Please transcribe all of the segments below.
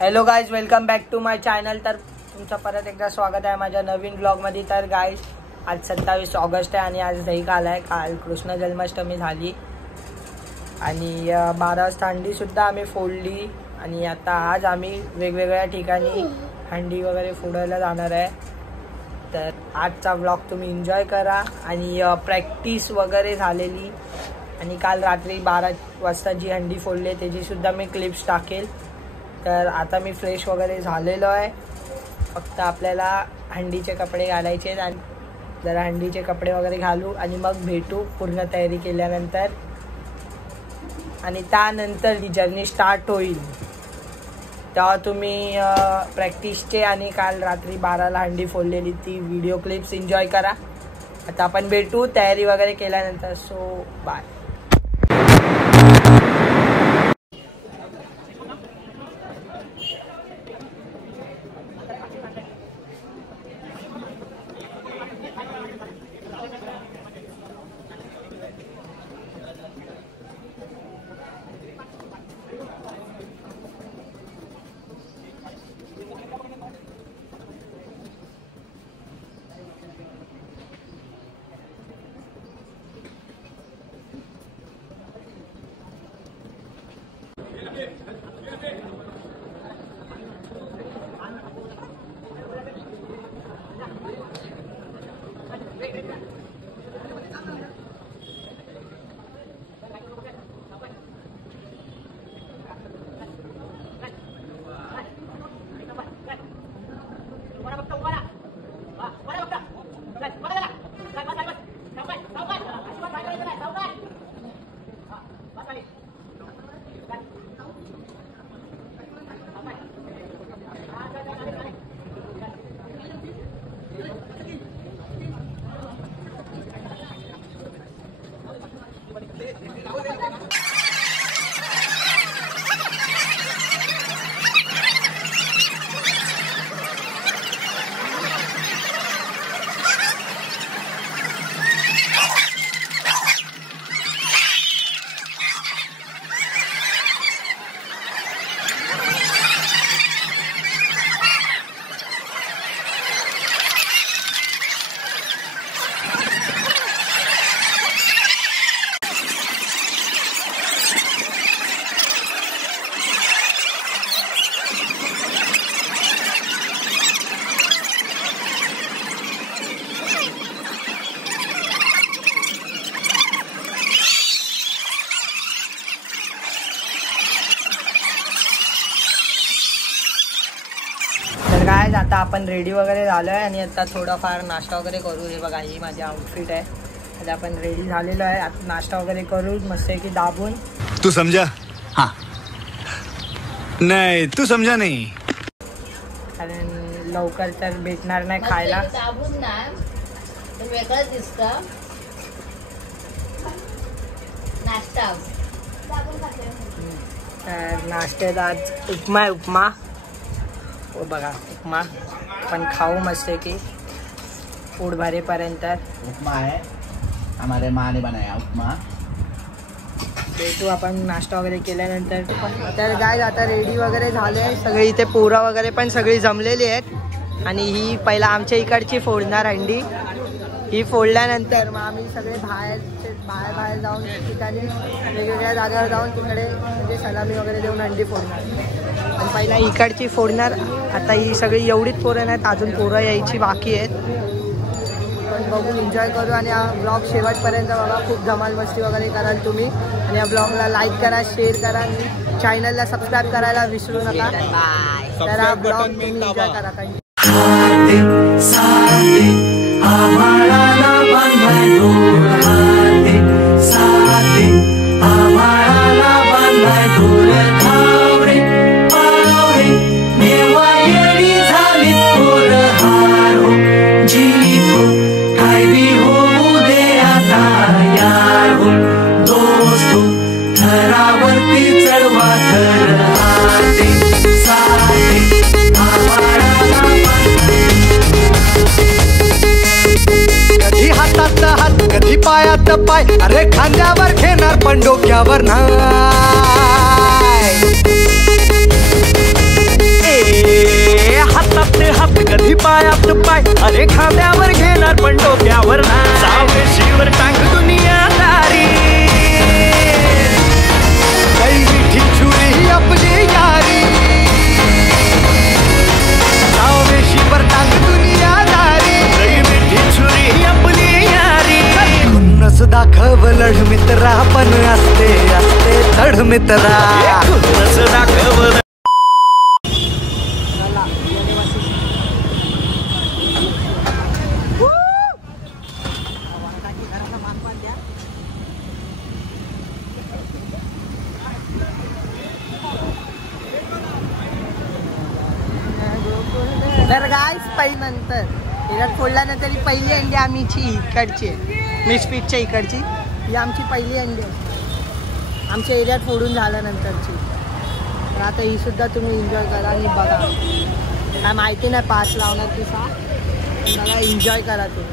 Hello guys, welcome back to my channel. तर तुमचं परत एकदा स्वागत आहे माझ्या नवीन ब्लॉगमध्ये। तर गाइज, आज 27 ऑगस्ट आहे आणि आज दही काल आहे। काल कृष्ण जन्माष्टमी झाली आणि 12 वाजता हंडीसुद्धा आम्ही फोडली आणि आता आज आम्ही वेगवेगळ्या ठिकाणी हंडी वगैरे फोडायला जाणार आहे। तर आजचा ब्लॉग तुम्ही एन्जॉय करा आणि प्रॅक्टिस वगैरे झालेली आणि काल रात्री 12 वाजता जी हंडी फोडली त्याचीसुद्धा मी क्लिप्स टाकेल। तर आता मी फ्रेश वगैरे झालेलो आहे, फक्त आपल्याला हंडीचे कपडे घालायचे आहेत आणि जरा हंडीचे कपडे वगैरे घालू आणि मग भेटू पूर्ण तयारी केल्यानंतर। आणि त्यानंतर जी जर्नी स्टार्ट होईल तेव्हा तुम्ही प्रॅक्टिसचे आणि काल रात्री 12ला हंडी फोडलेली ती व्हिडिओ क्लिप्स एन्जॉय करा। आता आपण भेटू तयारी वगैरे केल्यानंतर। So bye. गाइस, आता आपण रेडी वगैरे झालोय आणि आता थोडाफार नाश्ता वगैरे करू। हे बघा, ही माझी आउटफिट आहे। आता आपण रेडी झालेलो आहे, आता नाश्ता वगैरे करू मस्त की दाबून। तू समझा? हाँ नहीं, तू समझा नहीं। कारण लवकर तर भेटणार नाही खायला। दाबून ना तर वेगळंच दिसतं नाश्ता। तर नाश्त्यात आज उपमा आहे, उपमा। वो बघा, उपमा पण खाऊ मस्त की पोट भरेपर्यंत। उपमा है, हमारे माँ ने बनाया उपमा। भेटू आपण नाश्ता वगैरे केल्यानंतर। तर गाइस, आता रेडी वगैरे झाले सगळे, इथे पोरा वगैरे पण सगळी जमलेली आहेत आणि ही पहिला आमच्या इकडची फोडणार हंडी। ही फोडल्यानंतर मग आम्ही सगळे बाहेर जाऊन ठिकाणी वेगवेगळ्या जागेवर जाऊन तिकडे म्हणजे सलामी वगैरे देऊन हंडी फोडणार। आणि पहिला इकडची फोडणार। आता ही सगळी एवढीच पोरं नाहीत, अजून पोरं यायची बाकी आहेत। पण बघू, एन्जॉय करू आणि हा ब्लॉग शेवटपर्यंत बघा। खूप धमाल मस्ती वगैरे कराल तुम्ही आणि या ब्लॉगला लाईक करा, शेअर करा आणि चॅनलला सबस्क्राईब करायला विसरू नका। तर हा ब्लॉग तुम्ही एन्जॉय करा। पायात पाय, अरे खांद्यावर घेणार पण डोक्यावर नाही। कधी पायात पाय, अरे खांद्यावर घेणार पण डोक्यावर नाही. सावेशीवर टांग दुनियादारी, काही मिठी छुरी आपली यारी. सावेशीवर टांग दुनियादारी, काही मिठी छुरी आपली यारी. खुन्नस दाखव लढ मित्रा, पण असते असते चढ मित्रा. खुन्नस दाखव. तर गाईस पहिली नंतर हिरट फोडल्यानंतर ही पहिली अंडी आमची इकडची आहे, मिसफिटच्या इकडची. ही आमची पहिली अंडी आहे आमच्या एरियात फोडून झाल्यानंतरची. तर आता ही सुद्धा तुम्ही एन्जॉय करा आणि बघा. काय माहिती नाही पास लावणार की सा, मला एन्जॉय करा तुम्ही.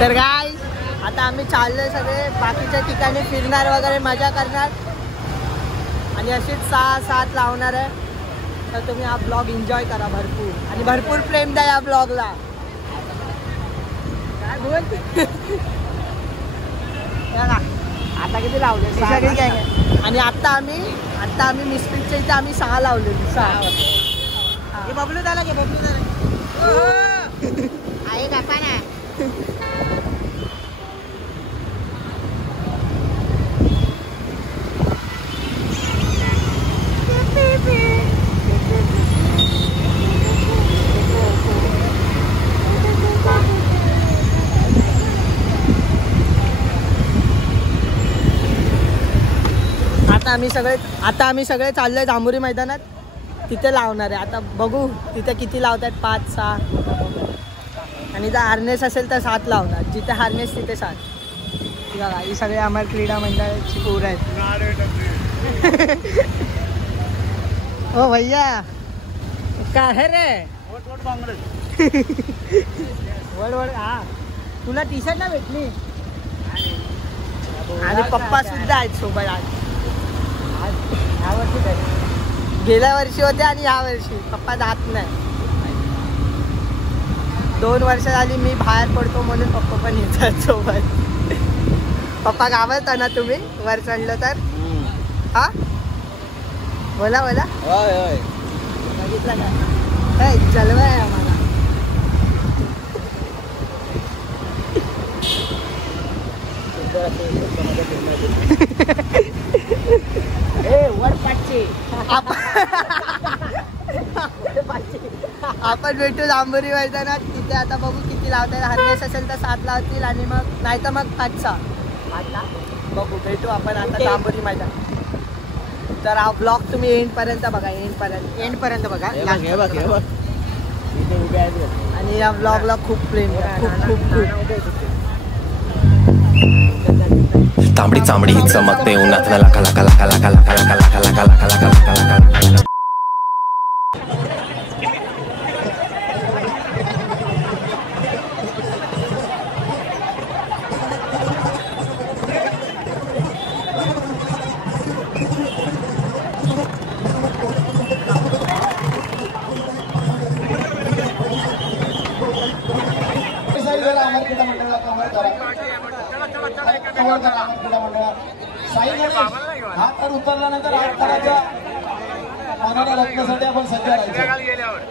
तर गाईस आता आम्ही चाललोय सगळे बाकीच्या ठिकाणी फिरणार वगैरे मजा करणार आणि अशीच 6-7 लावणार आहे. तर तुम्ही हा ब्लॉग एन्जॉय करा भरपूर आणि भरपूर प्रेम द्या या ब्लॉगला. काय बोल आता किती लावले सगळी काय आणि आता आम्ही मिसफिटच्या इथे आम्ही 6 लावलेली. 6 बबलू झाला की बबलू झाला आहे काका ना. आता आम्ही सगळे चाललोय जांभुरी मैदानात, तिथे लावणार आहे. आता बघू तिथे किती लावतात, 5-6 आणि जर हार्नेस असेल तर 7 लावणार. जिथे हार्नेस तिथे 7. बघा ही सगळे आम्हाला क्रीडा मंडळाची पोरं आहेत. हो भैया काय आहे रे वड हा तुला टी शर्ट ना भेटली आणि पप्पा सुद्धा आहेत सोबत. आज ह्या वर्षी गेल्या वर्षी होते आणि ह्या वर्षी पप्पा जात नाही. 2 वर्ष झाली मी बाहेर पडतो म्हणून पप्पा पण येतात सोबत. पप्पा गावात ना तुम्ही वर चढलं तर हा बोला बोला. बघितलं का जलवा आहे आम्हाला. आपण भेटू जांभुरी मैदानात. तिथे आता बघू किती लावतात. हरनेस असेल तर 7 लावतील आणि मग नाही तर मग 5चा बघू. भेटू आपण आता जांभुरी मैदान. तर हा ब्लॉग तुम्ही एंडपर्यंत बघा. एंडपर्यंत बघा. आणि या ब्लॉगला खूप प्रेम खूप तांबडी चांबडी चमकते उन्हात लका लका लका लका लका लका लका लका लका लका लका लका. हा तर उतरल्यानंतर आठ करायच्या मनाला रत्नासाठी आपण सज्ज राहायचं.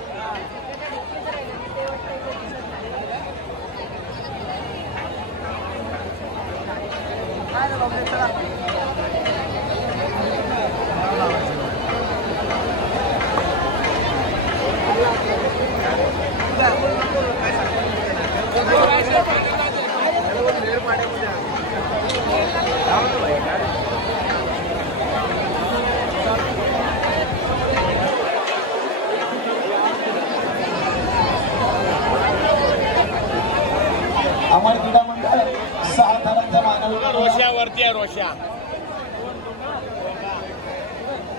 अमर क्रीडा मंडळ 6 थरांचा मानव रोशावरती आहे. रोशा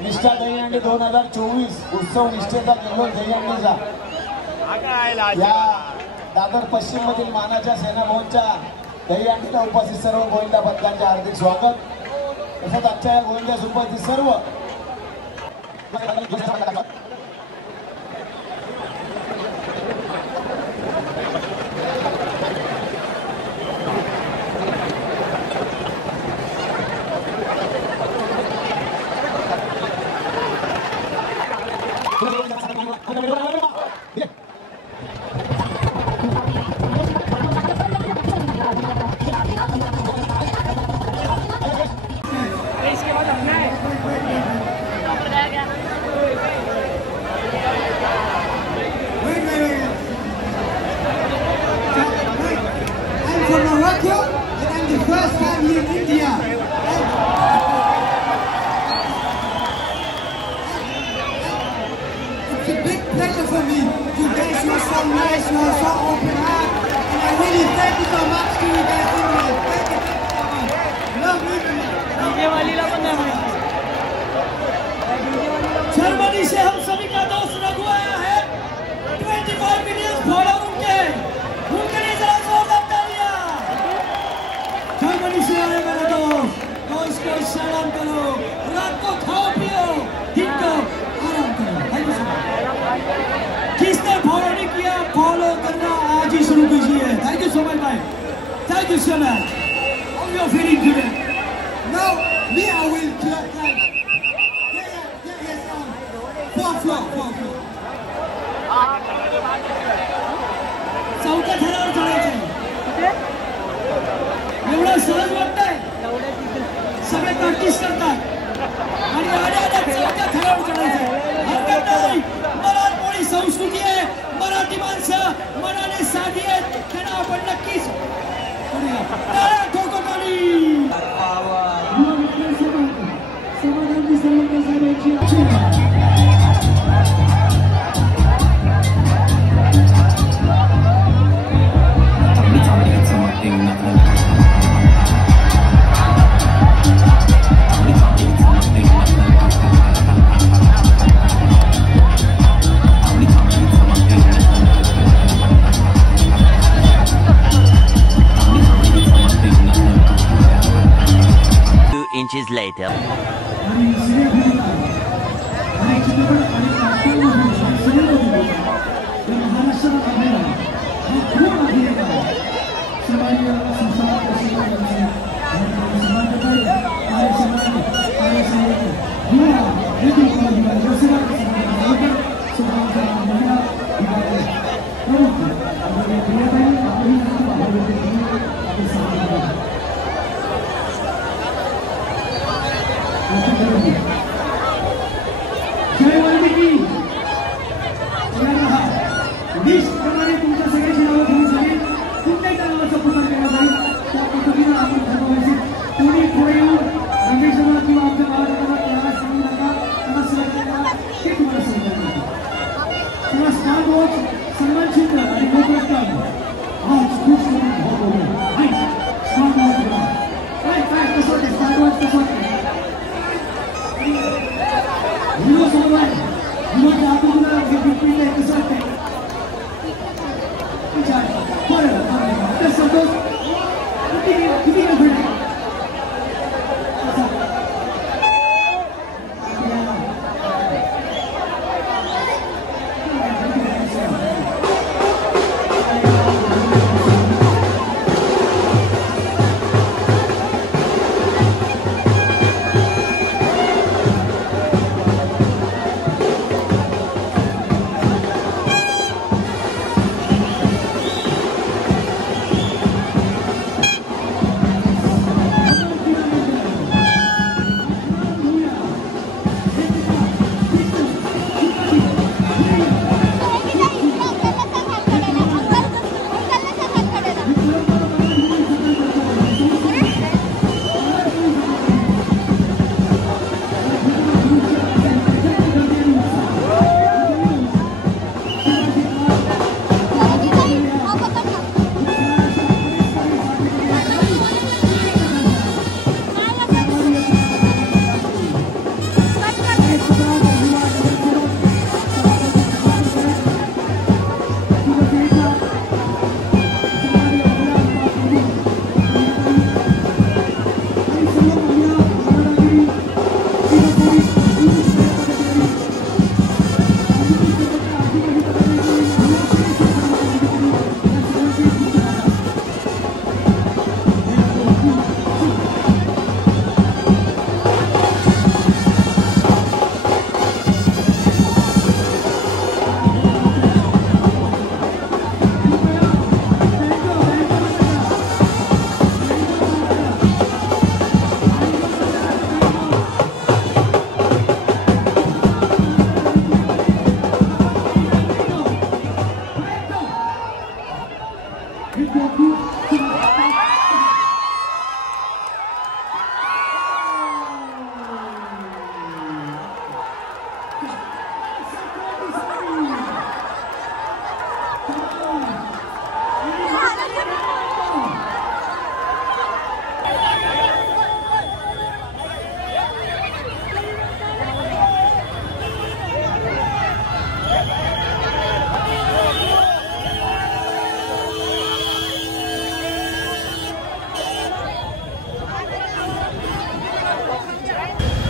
निष्ठा दहीहंडी 2024 उत्सव निष्ठेचा निघोल दहीहंडीचा या दादर पश्चिम मधील मानाच्या सेनाभाऊंच्या दहीहंडीला उपस्थित सर्व गोविंदा पथकांचे हार्दिक स्वागत. तसंच आजच्या या गोविंदास उपस्थित सर्व जर्मनी से हम सभी का दोस्त रघु आया है. 25 मिलियन फॉलोअर उनके लिए जरा जोरदार तालियां. जर्मनी से आए मेरे दोस्त को सलाम करो. रात को खाओ पियो, दिन को आराम करो. Thank you so much. जिसने फॉलो नहीं किया फॉलो करना आज ही शुरू कीजिए. थैंक यू सो मच भाई. Thank you so much. How you feeling today? Now me I will clap. चौथ्या थरावर चढायचंय. एवढं सहज वाटतंय. सगळे प्रॅक्टिस करतात आणि आड्या चौथ्या थरावर चढायचंय. हरकत नाही. मराठमोळी संस्कृती आहे. मराठी माणसं मनाने साधी आहेत. त्यांना आपण नक्कीच टाळ्या ठोको ताली. समाधान सर्वंकर साहेबांची inches later.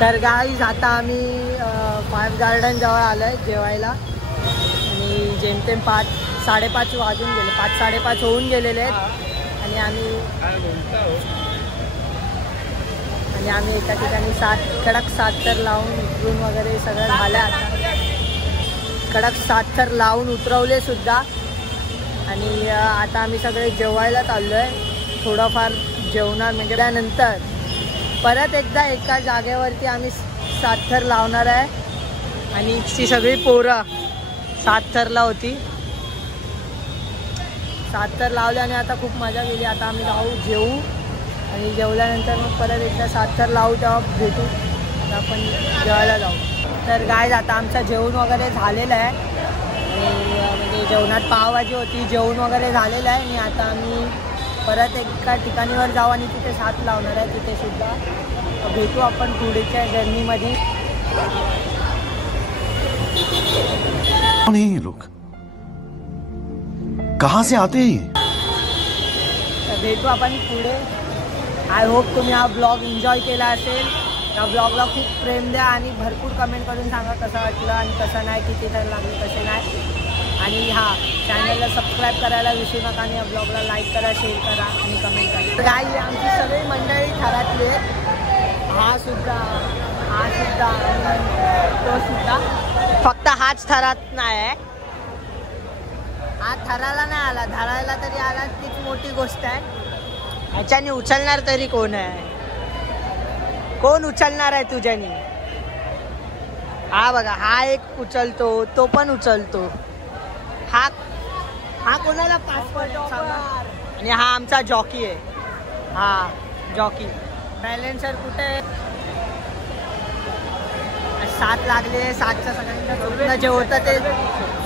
तर गाईज आता आम्ही फाईव्ह गार्डन जवळ आलोय जेवायला आणि जेमतेम 5-5:30 वाजून गेले, 5-5:30 होऊन गेलेले आहेत आणि आम्ही एका ठिकाणी कडक 7 थर लावून उतरून वगैरे सगळं झालं. आता कडक 7 थर लावून उतरवले सुद्धा आणि आता आम्ही सगळे जेवायला चाललोय. थोडंफार जेवणार म्हणजे त्यानंतर परत एकदा एका जागेवरती आम्ही 7 थर लावणार आहे आणि ती सगळी पोरं 7 थरला होती. 7 थर लावले आणि आता खूप मजा गेली. आता आम्ही जाऊ जेवू आणि जेवल्यानंतर मग परत एकदा 7 थर लावू तेव्हा भेटू, आपण जेवायला जाऊ. तर गाईज आता आमचं जेवण वगैरे झालेलं आहे आणि म्हणजे जेवणात पावभाजी होती, जेवण वगैरे झालेलं आहे आणि आता आम्ही परत एका ठिकाणीवर जाऊ आणि तिथे 7 लावणार आहे. तिथे सुद्धा भेटू आपण पुढच्या जर्नीमध्ये. कौन है ये लोग? कहाँ से आते हैं? तर भेटू आपण पुढे. आय होप तुम्ही हा ब्लॉग एन्जॉय केला असेल. या ब्लॉगला खूप प्रेम द्या आणि भरपूर कमेंट करून सांगा कसं वाटलं आणि कसं नाही, किती तर लागले कसे नाही. आणि चॅनलला सबस्क्राईब करायला विसरू नका आणि या ब्लॉगला लाईक करा, शेअर करा आणि कमेंट करा. गाई आमची सगळी मंडळी थरातली आहेत. हा सुद्धा तो सुद्धा. फक्त हाच थरात नाही आहे. हा थराला नाही आला, धरायला तरी आला तीच मोठी गोष्ट आहे. ह्याच्यानी उचलणार तरी कोण आहे? कोण उचलणार आहे तुझ्यानी? हा बघा, हा एक उचलतो, तो पण उचलतो. हा कोणाला पासपोर्ट आणि हा आमचा जॉकी आहे. हा जॉकी. बॅलेन्सर कुठे? 7 लागले. 7चं सगळ्यांचं स्वप्न जे होतं ते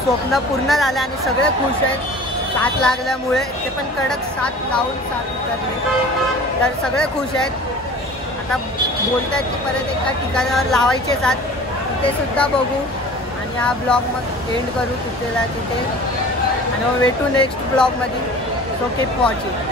स्वप्न पूर्ण झालं आणि सगळे खुश आहेत. 7 लागल्यामुळे ते पण कडक 7 लावून 7 उतरले. तर सगळे खुश आहेत. आता बोलत आहेत की परत एका ठिकाणावर लावायचे 7 ते सुद्धा बघू आणि हा ब्लॉग मग एंड करू तिथेला तिथे आणि मग भेटू नेक्स्ट ब्लॉगमध्ये. So keep watching.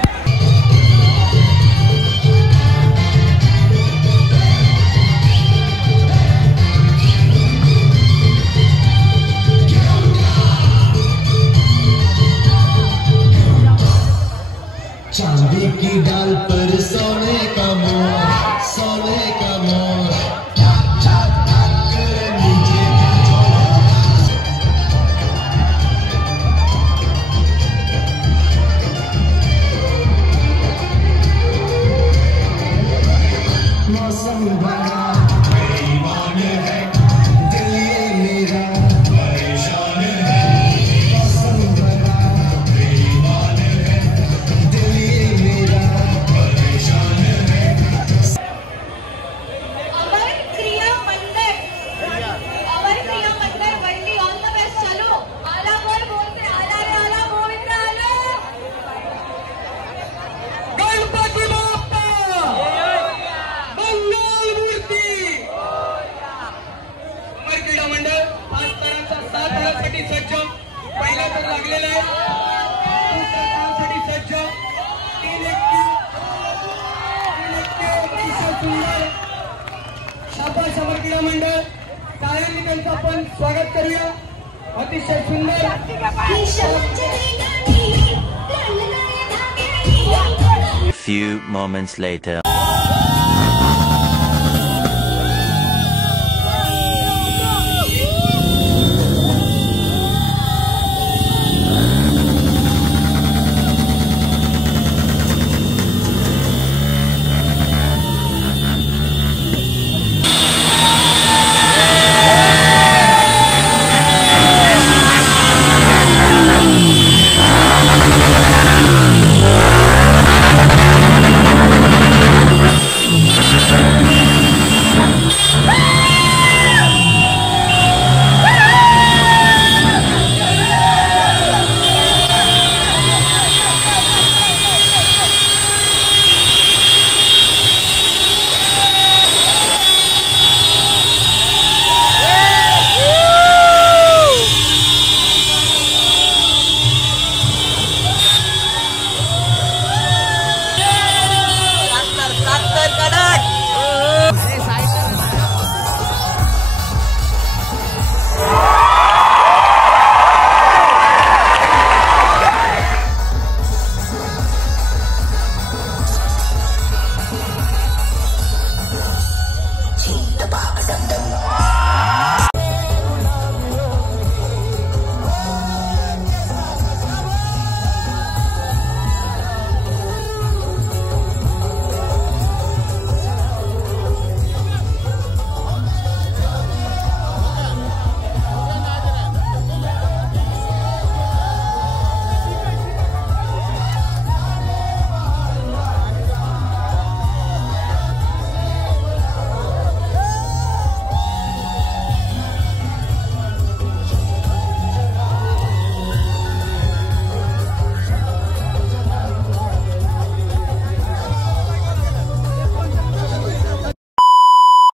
चांदी की डाल पर सोने का मोर, सोने का मोर. मौसम भरा बेईमान है दिल ये मेरा परेशान है. मौसम भरा बेईमान है दिल ये मेरा परेशान है. अवर क्रिया मंदिर वंडी ऑल द बेस्ट. चलो आला बोल बोलते आला रे आला बोलते आलो. गणपती बाप्पा मंगलमूर्ती. अमर क्रीडा मंडळ 5 तारांचा 7 तारांसाठी सज्ज. पहिला तर लागलेला आहे. दुसऱ्या तारांसाठी सज्ज. 3 अतिशय सुंदर. शाबास अमर क्रीडा मंडळ. टाळ्यांनी त्यांचं आपण स्वागत करूया. अतिशय सुंदर. Few moments later.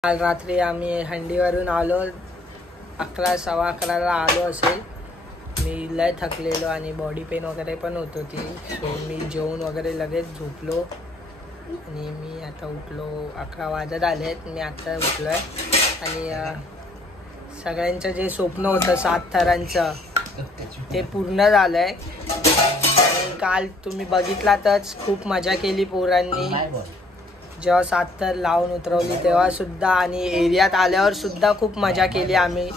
काल रात्री आम्ही हंडीवरून आलो. 11 सव्वा 11ला आलो असेल. मी लय थकलेलो आणि बॉडी पेन वगैरे पण होत होती. सो मी जेवून वगैरे लगेच झोपलो आणि मी आता उठलो. 11 वाजत आलेत. मी आता उठलो आहे आणि सगळ्यांचं जे स्वप्न होतं 7 थरांचं ते पूर्ण झालं आहे. आणि काल तुम्ही बघितलातच खूप मजा केली पोरांनी. जेव्हा 7 थर लावून उतरवली तेव्हा सुद्धा आणि एरियात आल्यावर सुद्धा खूप मजा केली आम्ही.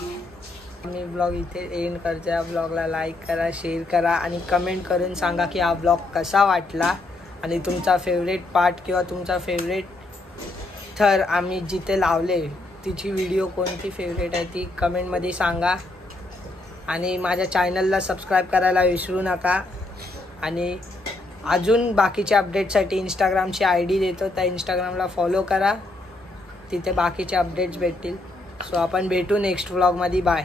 मी ब्लॉग इथे एंड करते. या ब्लॉगला लाईक करा, शेअर करा आणि कमेंट करून सांगा की हा ब्लॉग कसा वाटला आणि तुमचा फेवरेट पार्ट किंवा तुमचा फेवरेट थर आम्ही जिथे लावले तिची व्हिडिओ कोणती फेवरेट आहे ती कमेंटमध्ये सांगा. आणि माझ्या चॅनलला सबस्क्राईब करायला विसरू नका. आणि अजून बाकीच्या अपडेटसाठी इंस्टाग्रामची ID देतो, त्या इंस्टाग्रामला फॉलो करा. तिथे बाकीचे अपडेट्स भेटतील. सो आपण भेटू नेक्स्ट व्लॉगमध्ये. बाय.